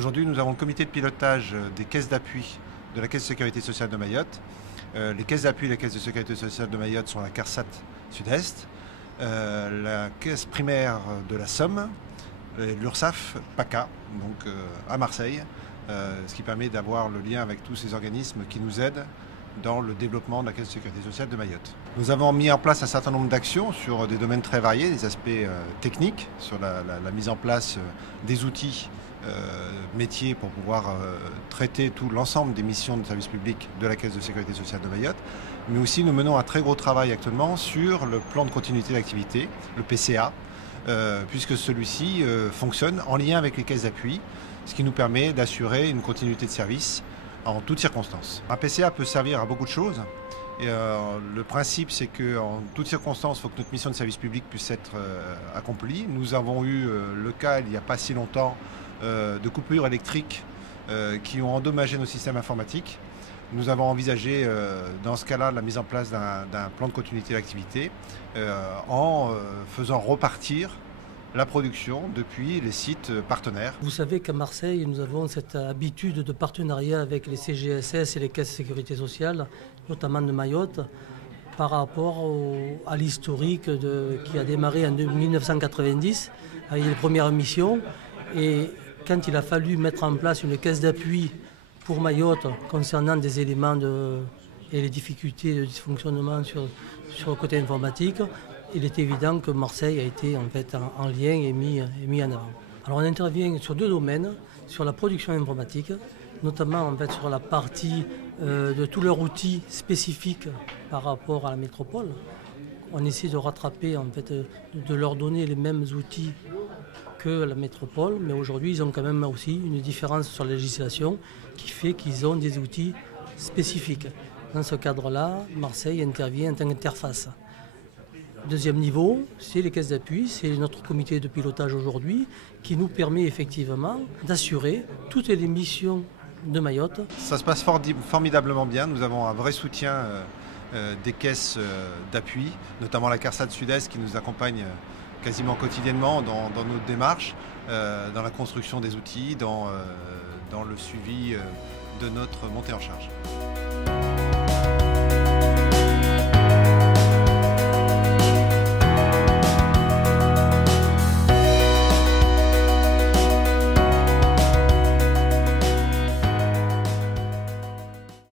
Aujourd'hui, nous avons le comité de pilotage des caisses d'appui de la Caisse de sécurité sociale de Mayotte. Les caisses d'appui et la Caisse de sécurité sociale de Mayotte sont la CARSAT Sud-Est, la caisse primaire de la Somme, l'URSSAF PACA, donc à Marseille, ce qui permet d'avoir le lien avec tous ces organismes qui nous aident dans le développement de la Caisse de sécurité sociale de Mayotte. Nous avons mis en place un certain nombre d'actions sur des domaines très variés, des aspects techniques, sur la mise en place des outils métiers pour pouvoir traiter tout l'ensemble des missions de service public de la Caisse de sécurité sociale de Mayotte. Mais aussi nous menons un très gros travail actuellement sur le plan de continuité d'activité, le PCA, puisque celui-ci fonctionne en lien avec les caisses d'appui, ce qui nous permet d'assurer une continuité de service en toutes circonstances. Un PCA peut servir à beaucoup de choses. Et le principe, c'est qu'en toutes circonstances, il faut que notre mission de service public puisse être accomplie. Nous avons eu le cas, il n'y a pas si longtemps, de coupures électriques qui ont endommagé nos systèmes informatiques. Nous avons envisagé, dans ce cas-là, la mise en place d'un plan de continuité d'activité en faisant repartir la production depuis les sites partenaires. Vous savez qu'à Marseille, nous avons cette habitude de partenariat avec les CGSS et les caisses de sécurité sociale, notamment de Mayotte, par rapport à l'historique qui a démarré en 1990 avec les premières missions. Et quand il a fallu mettre en place une caisse d'appui pour Mayotte concernant des éléments et les difficultés de dysfonctionnement sur le côté informatique, il est évident que Marseille a été en fait en lien et mis en avant. Alors on intervient sur deux domaines, sur la production informatique, notamment en fait sur la partie de tous leurs outils spécifiques par rapport à la métropole. On essaie de rattraper, en fait, de leur donner les mêmes outils que la métropole, mais aujourd'hui ils ont quand même aussi une différence sur la législation qui fait qu'ils ont des outils spécifiques. Dans ce cadre-là, Marseille intervient en tant qu'interface. Deuxième niveau, c'est les caisses d'appui, c'est notre comité de pilotage aujourd'hui qui nous permet effectivement d'assurer toutes les missions de Mayotte. Ça se passe formidablement bien, nous avons un vrai soutien des caisses d'appui, notamment la CARSAT Sud-Est qui nous accompagne quasiment quotidiennement dans notre démarche, dans la construction des outils, dans le suivi de notre montée en charge.